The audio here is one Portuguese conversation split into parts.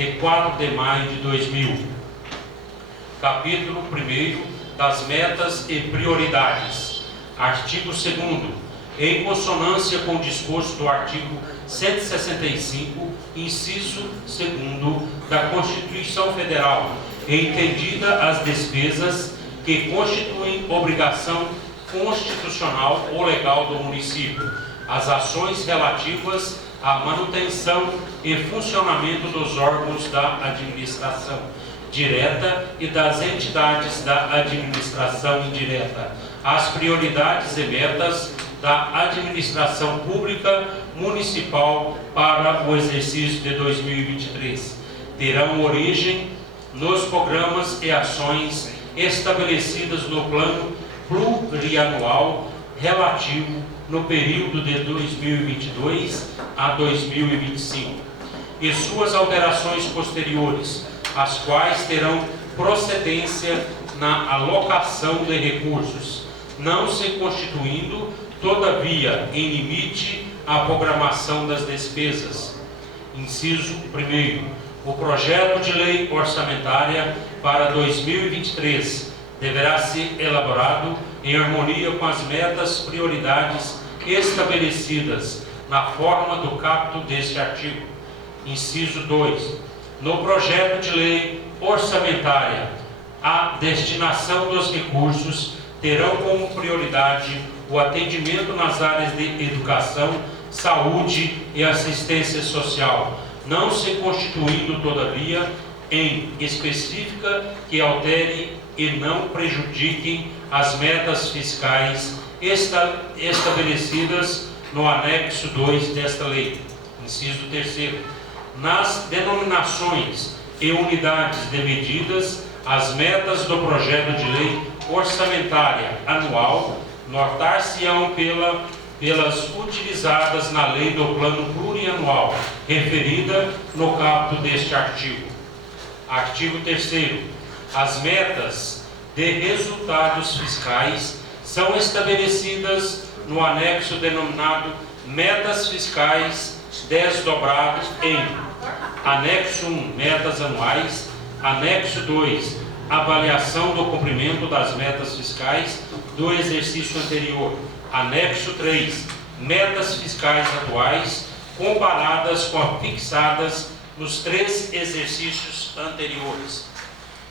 de 4 de maio de 2000. Capítulo 1 das metas e prioridades. Artigo 2º. Em consonância com o disposto do artigo 165, inciso 2º da Constituição Federal, entendida as despesas que constituem obrigação constitucional ou legal do município, as ações relativas à manutenção e funcionamento dos órgãos da administração direta e das entidades da administração indireta, as prioridades e metas da administração pública municipal para o exercício de 2023. Terão origem nos programas e ações estabelecidas no plano plurianual relativo no período de 2022 a 2025 e suas alterações posteriores, as quais terão procedência na alocação de recursos, não se constituindo, todavia, em limite à programação das despesas. Inciso 1º. O projeto de lei orçamentária para 2023 deverá ser elaborado em harmonia com as metas prioridades estabelecidas na forma do caput deste artigo. Inciso 2. No projeto de lei orçamentária, a destinação dos recursos terão como prioridade o atendimento nas áreas de educação, saúde e assistência social, não se constituindo, todavia, em específica que altere e não prejudiquem as metas fiscais estabelecidas no anexo 2 desta lei. Inciso 3º. Nas denominações e unidades de medidas, as metas do projeto de lei orçamentária anual notar-se-ão pelas utilizadas na lei do plano plurianual, referida no caput deste artigo. Artigo 3º. As metas de resultados fiscais são estabelecidas no anexo denominado Metas Fiscais desdobrados em Anexo 1, Metas Anuais, Anexo 2, Avaliação do cumprimento das metas fiscais do exercício anterior, Anexo 3, Metas Fiscais atuais, comparadas com as fixadas nos 3 exercícios anteriores.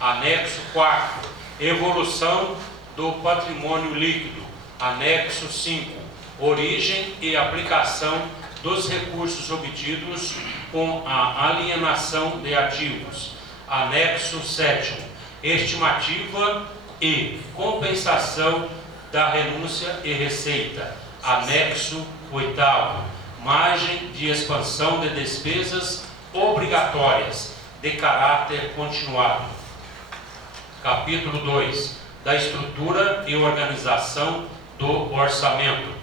Anexo 4, Evolução do patrimônio líquido. Anexo 5, Origem e aplicação dos recursos obtidos com a alienação de ativos. Anexo 7, Estimativa e compensação da renúncia e receita. Anexo 8, Margem de expansão de despesas obrigatórias de caráter continuado. Capítulo 2. Da estrutura e organização do orçamento.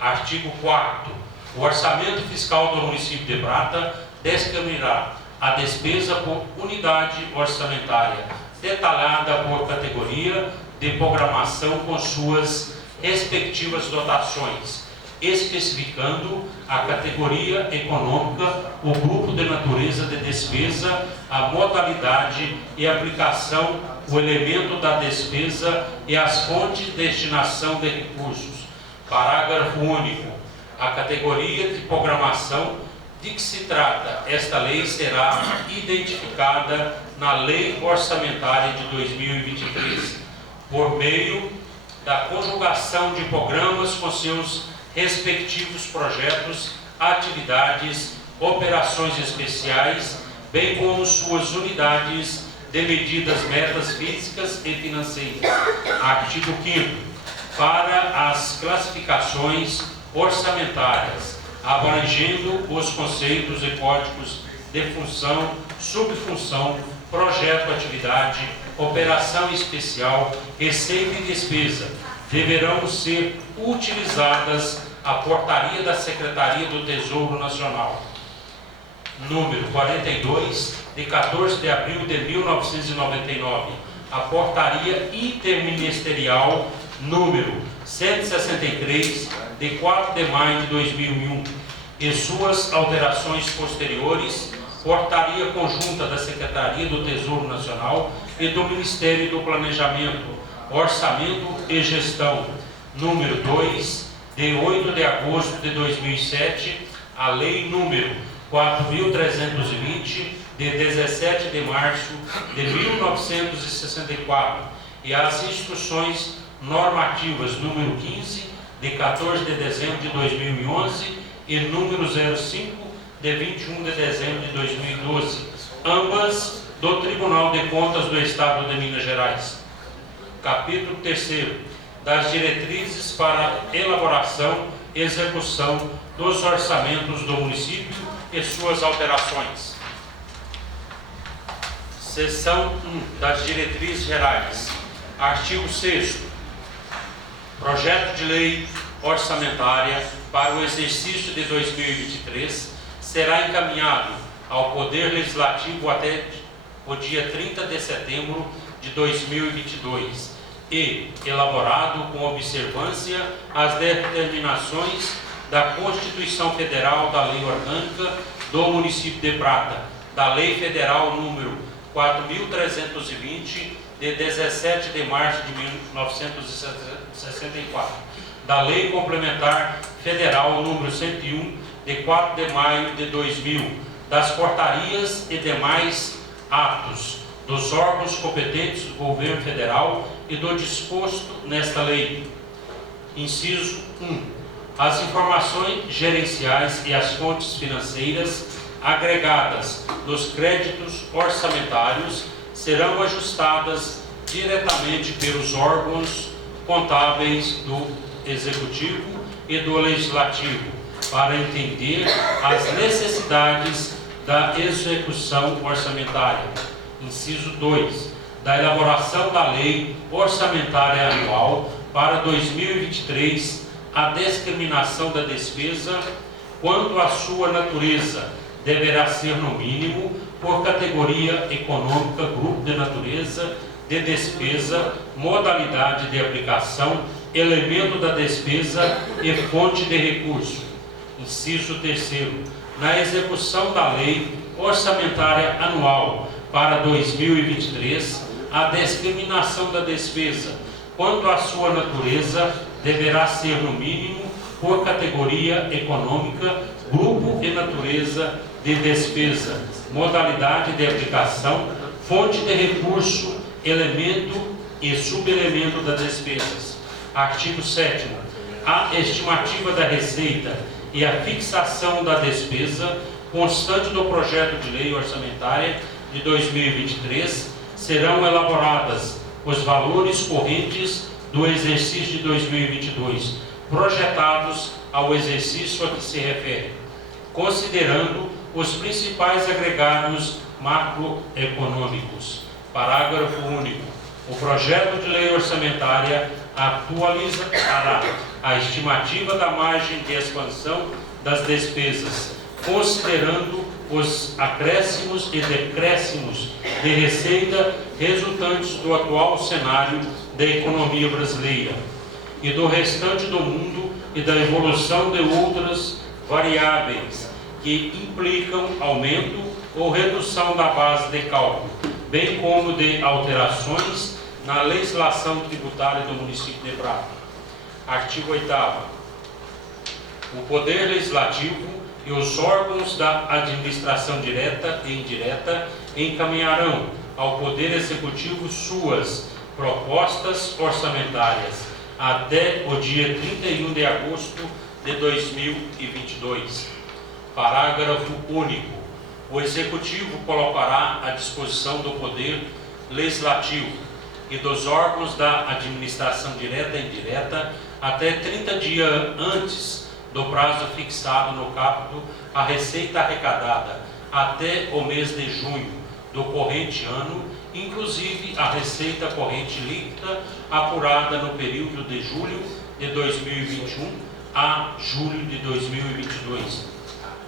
Artigo 4º. O orçamento fiscal do município de Prata descriirá a despesa por unidade orçamentária, detalhada por categoria de programação com suas respectivas dotações, especificando a categoria econômica, o grupo de natureza de despesa, a modalidade e aplicação, o elemento da despesa e as fontes de destinação de recursos. Parágrafo único. A categoria de programação de que se trata esta lei será identificada na Lei Orçamentária de 2023, por meio da conjugação de programas com seus respectivos projetos, atividades, operações especiais, bem como suas unidades de medidas, metas físicas e financeiras. Artigo 5º. Para as classificações orçamentárias, abrangendo os conceitos e códigos de função, subfunção, projeto, atividade, operação especial, receita e despesa, deverão ser utilizadas a portaria da Secretaria do Tesouro Nacional, número 42, de 14 de abril de 1999, a portaria interministerial número 163, de 4 de maio de 2001, e suas alterações posteriores, portaria conjunta da Secretaria do Tesouro Nacional e do Ministério do Planejamento, Orçamento e Gestão, número 2, de 8 de agosto de 2007, a Lei número 4.320, de 17 de março de 1964, e as instruções normativas número 15, de 14 de dezembro de 2011, e número 05, de 21 de dezembro de 2012, ambas do Tribunal de Contas do Estado de Minas Gerais. Capítulo 3º, das diretrizes para elaboração e execução dos orçamentos do município e suas alterações. Seção 1, das diretrizes gerais. Artigo 6º. Projeto de lei orçamentária para o exercício de 2023 será encaminhado ao Poder Legislativo até o dia 30 de setembro de 2022 e elaborado com observância às determinações da Constituição Federal, da Lei Orgânica do Município de Prata, da Lei Federal número 4.320, de 17 de março de 1964, da Lei Complementar Federal número 101, de 4 de maio de 2000, das portarias e demais atos dos órgãos competentes do Governo Federal e do disposto nesta lei. Inciso 1. As informações gerenciais e as fontes financeiras agregadas nos créditos orçamentários serão ajustadas diretamente pelos órgãos contábeis do Executivo e do Legislativo, para entender as necessidades da execução orçamentária. Inciso 2. Da elaboração da Lei Orçamentária Anual para 2023, a discriminação da despesa, quanto à sua natureza, deverá ser, no mínimo, por categoria econômica, grupo de natureza de despesa, modalidade de aplicação, elemento da despesa e fonte de recurso. Inciso 3º. Na execução da Lei Orçamentária Anual para 2023, a discriminação da despesa, quanto à sua natureza, deverá ser, no mínimo, por categoria econômica, grupo e natureza de despesa, modalidade de aplicação, fonte de recurso, elemento e subelemento das despesas. Artigo 7º. A estimativa da receita e a fixação da despesa constante do projeto de lei orçamentária de 2023 serão elaboradas os valores correntes do exercício de 2022, projetados ao exercício a que se refere, considerando os principais agregados macroeconômicos. Parágrafo único. O projeto de lei orçamentária atualizará a estimativa da margem de expansão das despesas, considerando os acréscimos e decréscimos de receita resultantes do atual cenário da economia brasileira e do restante do mundo e da evolução de outras variáveis que implicam aumento ou redução da base de cálculo, bem como de alterações na legislação tributária do município de Prata. Artigo 8º. O Poder Legislativo e os órgãos da administração direta e indireta encaminharão ao Poder Executivo suas propostas orçamentárias até o dia 31 de agosto de 2022. Parágrafo único. O Executivo colocará à disposição do Poder Legislativo e dos órgãos da administração direta e indireta até 30 dias antes do prazo fixado no caput a receita arrecadada até o mês de junho do corrente ano, inclusive a receita corrente líquida apurada no período de julho de 2021 a julho de 2022.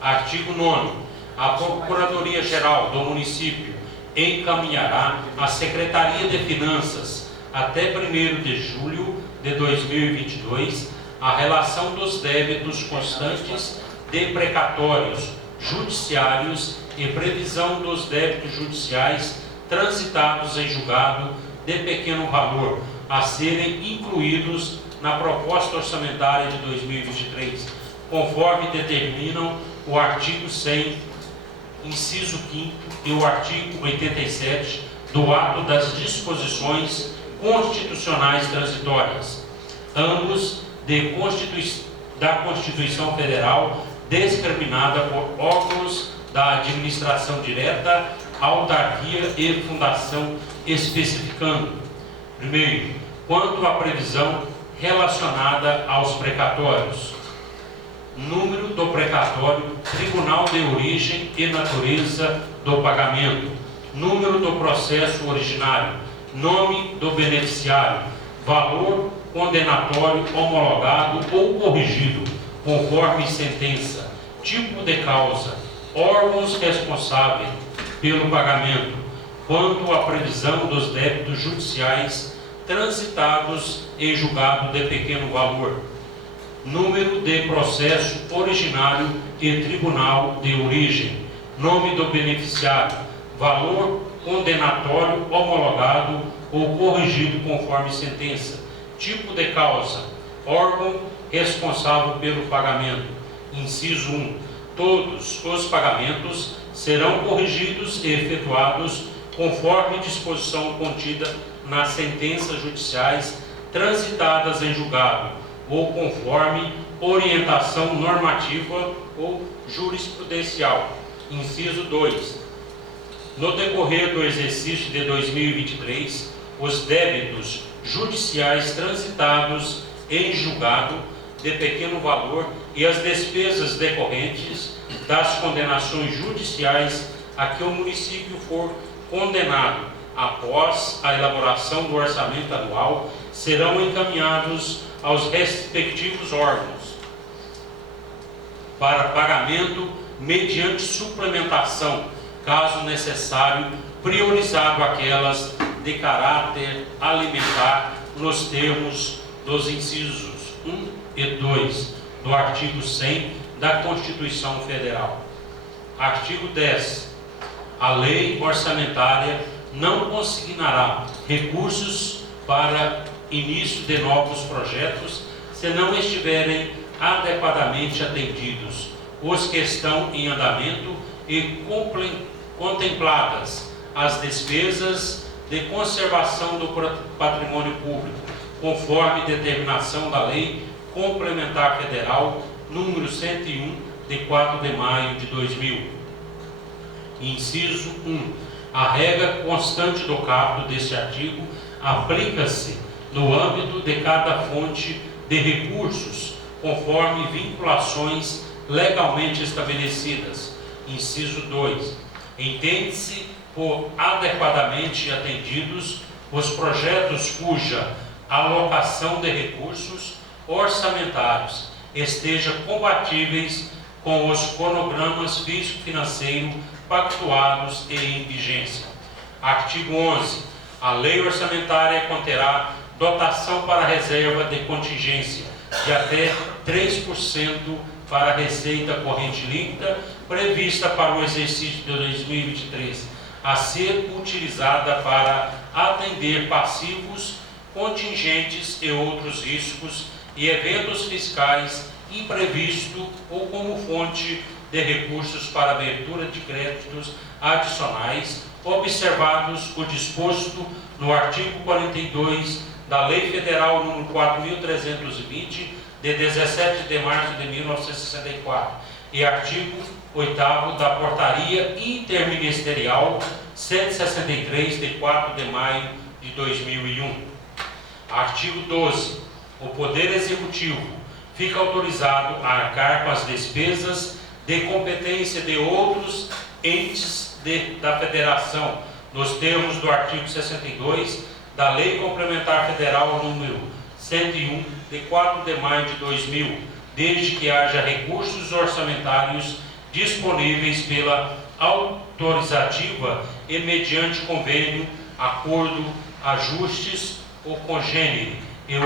Artigo 9º. A Procuradoria-Geral do Município encaminhará à Secretaria de Finanças até 1º de julho de 2022 a relação dos débitos constantes de precatórios judiciários e previsão dos débitos judiciais transitados em julgado de pequeno valor, a serem incluídos na proposta orçamentária de 2023, conforme determinam o artigo 100, inciso 5º e o artigo 87 do ato das disposições constitucionais transitórias, ambos da Constituição Federal, discriminada por órgãos da administração direta, autarquia e fundação, especificando: primeiro, quanto à previsão relacionada aos precatórios, número do precatório, tribunal de origem e natureza do pagamento, número do processo originário, nome do beneficiário, valor condenatório homologado ou corrigido, conforme sentença, tipo de causa, órgãos responsáveis pelo pagamento, quanto à previsão dos débitos judiciais transitados em julgado de pequeno valor, número de processo originário e tribunal de origem, nome do beneficiário, valor condenatório homologado ou corrigido conforme sentença, tipo de causa, órgão responsável pelo pagamento. Inciso 1. Todos os pagamentos serão corrigidos e efetuados conforme disposição contida nas sentenças judiciais transitadas em julgado ou conforme orientação normativa ou jurisprudencial. Inciso 2. No decorrer do exercício de 2023, os débitos judiciais transitados em julgado de pequeno valor e as despesas decorrentes das condenações judiciais a que o município for condenado após a elaboração do orçamento anual serão encaminhados aos respectivos órgãos para pagamento mediante suplementação, caso necessário, priorizado aquelas de caráter alimentar nos termos dos incisos 1 e 2 do artigo 100 da Constituição Federal. Artigo 10. A lei orçamentária não consignará recursos para início de novos projetos se não estiverem adequadamente atendidos os que estão em andamento e contempladas as despesas de conservação do patrimônio público, conforme determinação da Lei Complementar Federal número 101, de 4 de maio de 2000. Inciso 1. A regra constante do caput deste artigo aplica-se no âmbito de cada fonte de recursos, conforme vinculações legalmente estabelecidas. Inciso 2. Entende-se por adequadamente atendidos os projetos cuja alocação de recursos orçamentários esteja compatíveis com os cronogramas físico-financeiros pactuados e em vigência. Artigo 11. A lei orçamentária conterá dotação para reserva de contingência de até 3% para a receita corrente líquida prevista para o exercício de 2023, a ser utilizada para atender passivos, contingentes e outros riscos e eventos fiscais imprevistos ou como fonte de recursos para abertura de créditos adicionais, observados o disposto no artigo 42 da Lei Federal nº 4.320, de 17 de março de 1964, e artigo 8º da Portaria Interministerial 163, de 4 de maio de 2001. Artigo 12. O Poder Executivo fica autorizado a arcar com as despesas de competência de outros entes da Federação, nos termos do artigo 62 da Lei Complementar Federal número 101, de 4 de maio de 2000, desde que haja recursos orçamentários disponíveis pela autorizativa e mediante convênio, acordo, ajustes ou congênere,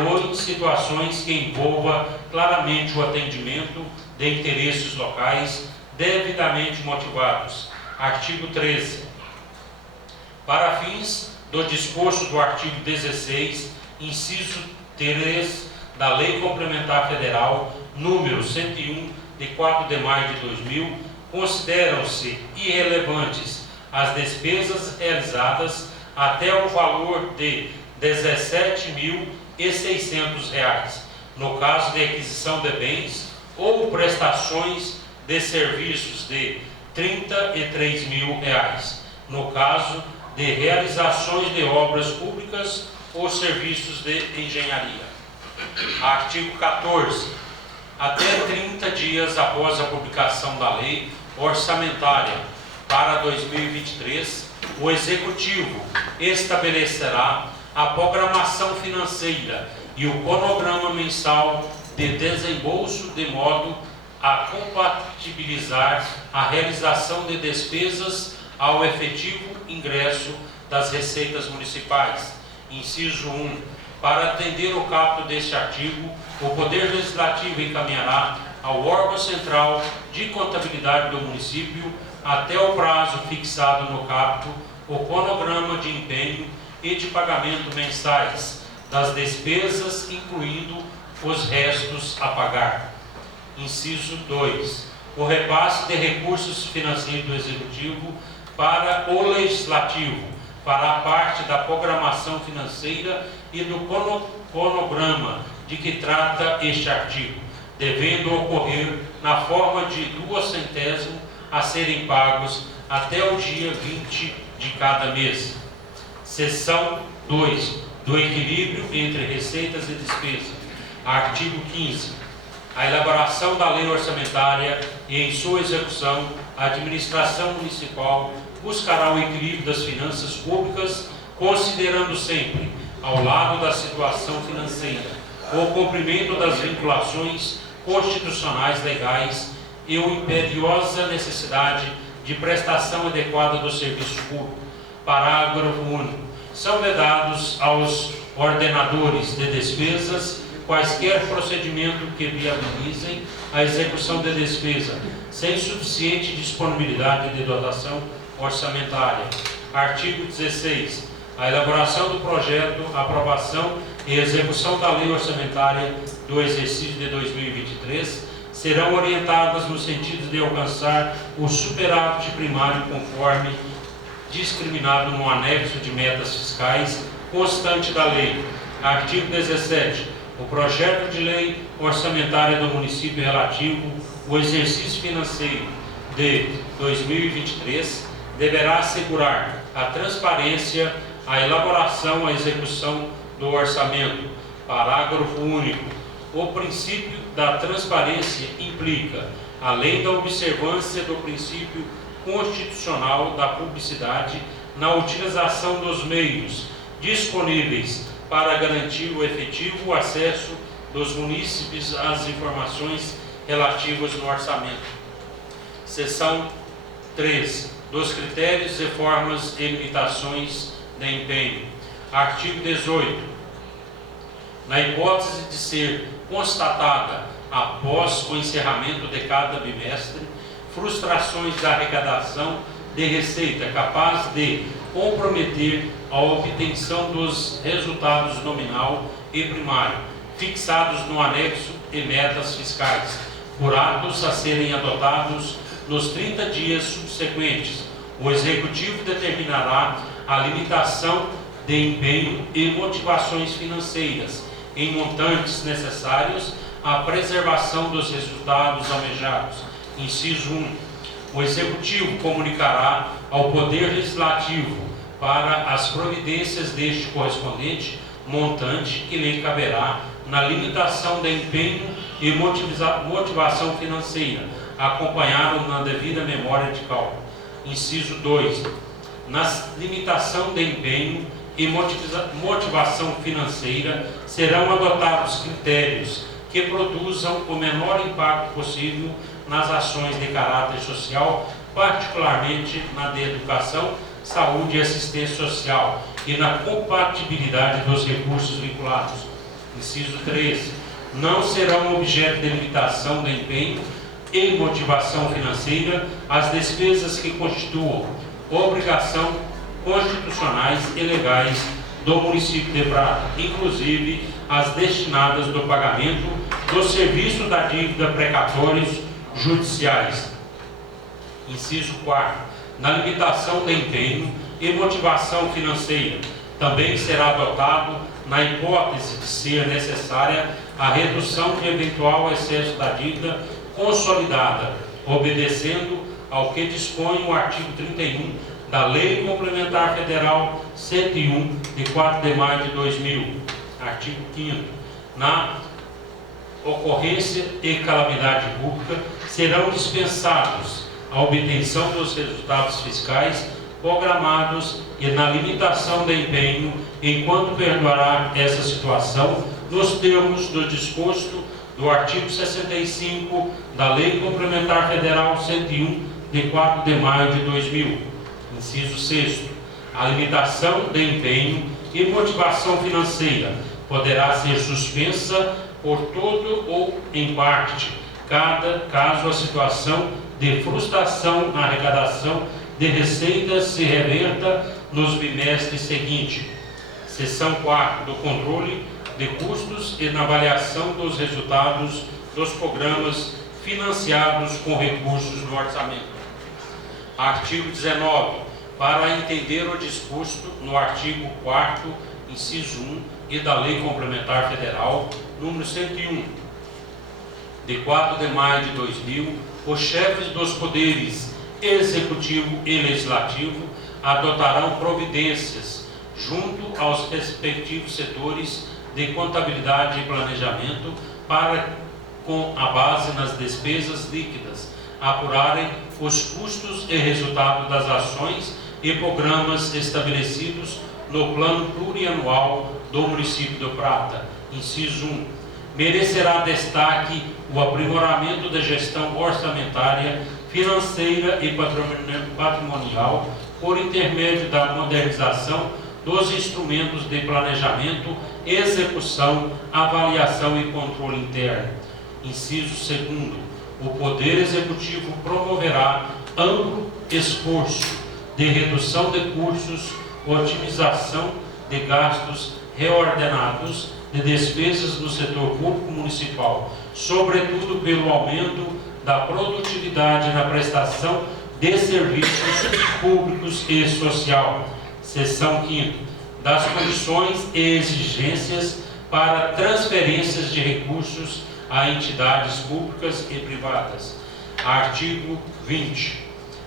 ou em situações que envolva claramente o atendimento de interesses locais devidamente motivados. Artigo 13. Para fins do disposto do artigo 16, inciso 3 da Lei Complementar Federal número 101, de 4 de maio de 2000, consideram-se irrelevantes as despesas realizadas até o valor de R$ 17.600, no caso de aquisição de bens ou prestações de serviços de R$ 33.000, no caso de realizações de obras públicas ou serviços de engenharia. Artigo 14. Até 30 dias após a publicação da Lei Orçamentária para 2023, o Executivo estabelecerá a programação financeira e o cronograma mensal de desembolso de modo a compatibilizar a realização de despesas ao efetivo ingresso das receitas municipais. Inciso 1. Para atender o caput deste artigo, o Poder Legislativo encaminhará ao órgão central de contabilidade do município, até o prazo fixado no caput, o cronograma de empenho e de pagamento mensais das despesas, incluindo os restos a pagar. Inciso 2. O repasse de recursos financeiros do Executivo para o Legislativo, para a parte da programação financeira e do cronograma de que trata este artigo, devendo ocorrer na forma de 2/100 a serem pagos até o dia 20 de cada mês. Seção 2. Do equilíbrio entre receitas e despesas. Artigo 15. A elaboração da lei orçamentária e em sua execução, a administração municipal buscará o equilíbrio das finanças públicas, considerando sempre, ao lado da situação financeira, o cumprimento das vinculações constitucionais legais e a imperiosa necessidade de prestação adequada do serviço público. Parágrafo único. São vedados aos ordenadores de despesas quaisquer procedimento que viabilizem a execução de despesa, sem suficiente disponibilidade de dotação orçamentária. Artigo 16. A elaboração do projeto, aprovação e execução da lei orçamentária do exercício de 2023 serão orientadas no sentido de alcançar o superávit primário conforme discriminado no anexo de metas fiscais constante da lei. Artigo 17. O projeto de lei orçamentária do município relativo ao exercício financeiro de 2023 deverá assegurar a transparência, a elaboração, a execução do orçamento. Parágrafo único. O princípio da transparência implica, além da observância do princípio constitucional da publicidade, na utilização dos meios disponíveis para garantir o efetivo acesso dos munícipes às informações relativas no orçamento. Seção 3. Dos critérios e formas e limitações de empenho. Artigo 18. Na hipótese de ser constatada, após o encerramento de cada bimestre, frustrações da arrecadação de receita capaz de comprometer a obtenção dos resultados nominal e primário, fixados no anexo e metas fiscais, por atos a serem adotados nos 30 dias subsequentes, o Executivo determinará a limitação de empenho e motivações financeiras em montantes necessários à preservação dos resultados almejados. Inciso 1. O Executivo comunicará ao Poder Legislativo para as providências deste correspondente montante que lhe caberá na limitação de empenho e motivação financeira, acompanhado na devida memória de cálculo. Inciso 2. Na limitação de empenho e motivação financeira serão adotados critérios que produzam o menor impacto possível nas ações de caráter social, particularmente na de educação, saúde e assistência social, e na compatibilidade dos recursos vinculados. Inciso 3. Não serão objeto de limitação de empenho e motivação financeira as despesas que constituam obrigação constitucionais e legais do município de Prata, inclusive as destinadas do pagamento do serviço da dívida precatórios judiciais. Inciso 4. Na limitação de empenho e motivação financeira, também será adotado, na hipótese de ser necessária, a redução de eventual excesso da dívida consolidada, obedecendo ao que dispõe o artigo 31 da Lei Complementar Federal 101, de 4 de maio de 2000. Artigo 5º. Na ocorrência de calamidade pública, serão dispensados a obtenção dos resultados fiscais programados e na limitação de empenho, enquanto perdurar essa situação, nos termos do disposto do artigo 65 da Lei Complementar Federal 101, de 4 de maio de 2000. Inciso 6. A limitação de empenho e motivação financeira poderá ser suspensa por todo ou em parte, caso a situação de frustração na arrecadação de receitas se reverta nos bimestres seguintes. Seção 4 do controle de custos e na avaliação dos resultados dos programas financiados com recursos do orçamento. Artigo 19. Para entender o disposto no artigo 4º, inciso 1 e da Lei Complementar Federal número 101, de 4 de maio de 2000, os chefes dos poderes executivo e legislativo adotarão providências junto aos respectivos setores de contabilidade e planejamento para, com a base nas despesas líquidas, apurarem os custos e resultado das ações e programas estabelecidos no plano plurianual do município de Prata. Inciso 1. Merecerá destaque o aprimoramento da gestão orçamentária, financeira e patrimonial por intermédio da modernização dos instrumentos de planejamento, execução, avaliação e controle interno. Inciso 2. O Poder Executivo promoverá amplo esforço de redução de custos, otimização de gastos reordenados de despesas no setor público municipal, sobretudo pelo aumento da produtividade na prestação de serviços públicos e social. Seção 5ª. Das condições e exigências para transferências de recursos a entidades públicas e privadas. Artigo 20.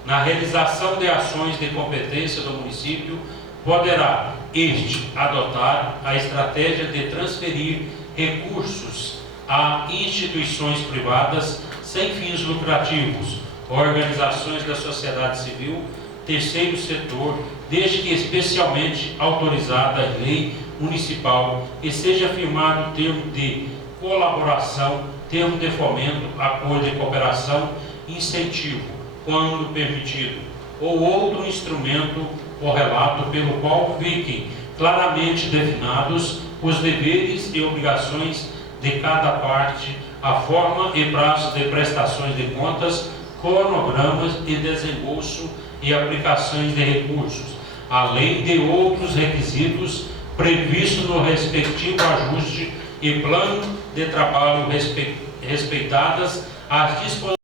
Na realização de ações de competência do município, poderá este adotar a estratégia de transferir recursos a instituições privadas sem fins lucrativos, organizações da sociedade civil, terceiro setor, desde que especialmente autorizada em lei municipal e seja firmado termo de colaboração, termo de fomento, acordo de cooperação, incentivo, quando permitido, ou outro instrumento correlato pelo qual fiquem claramente definidos os deveres e obrigações de cada parte, a forma e prazo de prestações de contas, cronogramas e desembolso e aplicações de recursos, além de outros requisitos previstos no respectivo ajuste e plano de trabalho, respeitadas as disposições